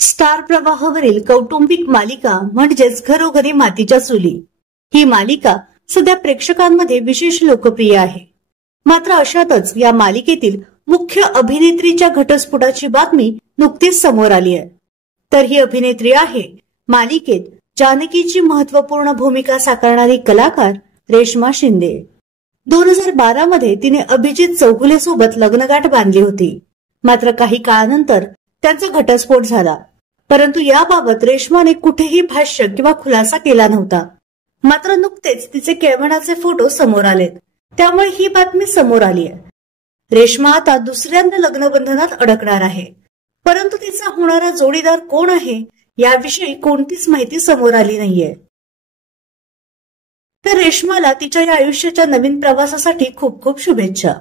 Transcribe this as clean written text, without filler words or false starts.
Star प्रवाहावरील कौटुंबिक मालिका म्हणजेच घरोघरी मातीच्या चुली ही मालिका सध्या प्रेक्षकांमध्ये विशेष लोकप्रिय आहे। मात्र अशातच या मालिकेतील मुख्य अभिनेत्रीच्या घटस्फोटाची बातमी नुकतीच समोर आली आहे। तर ही अभिनेत्री आहे मालिकेत जानकीची महत्त्वपूर्ण भूमिका साकारणारी कलाकार रेश्मा शिंदे। 2012 मध्ये तिने अभिजित चौगुले सोबत लग्नगाठ बांधली होती। मात्र काही काळानंतर त्यांचा घटस्फोट झाला, परंतु याबाबत रेश्माने कुठेही भाष्य किंवा खुलासा केला नव्हता। मात्र नुकतेच तिचे केळवणाचे फोटो समोर आलेत, त्यामुळे ही बातमी समोर आली आहे। रेश्मा आता दुसऱ्यांदा लग्नबंधनात अडकणार आहे, परंतु तिचा होणारा जोडीदार कोण आहे याविषयी कोणतीच माहिती समोर आली नाहीये। तर रेश्माला तिच्या या आयुष्याच्या नवीन प्रवासासाठी खूप खूप शुभेच्छा।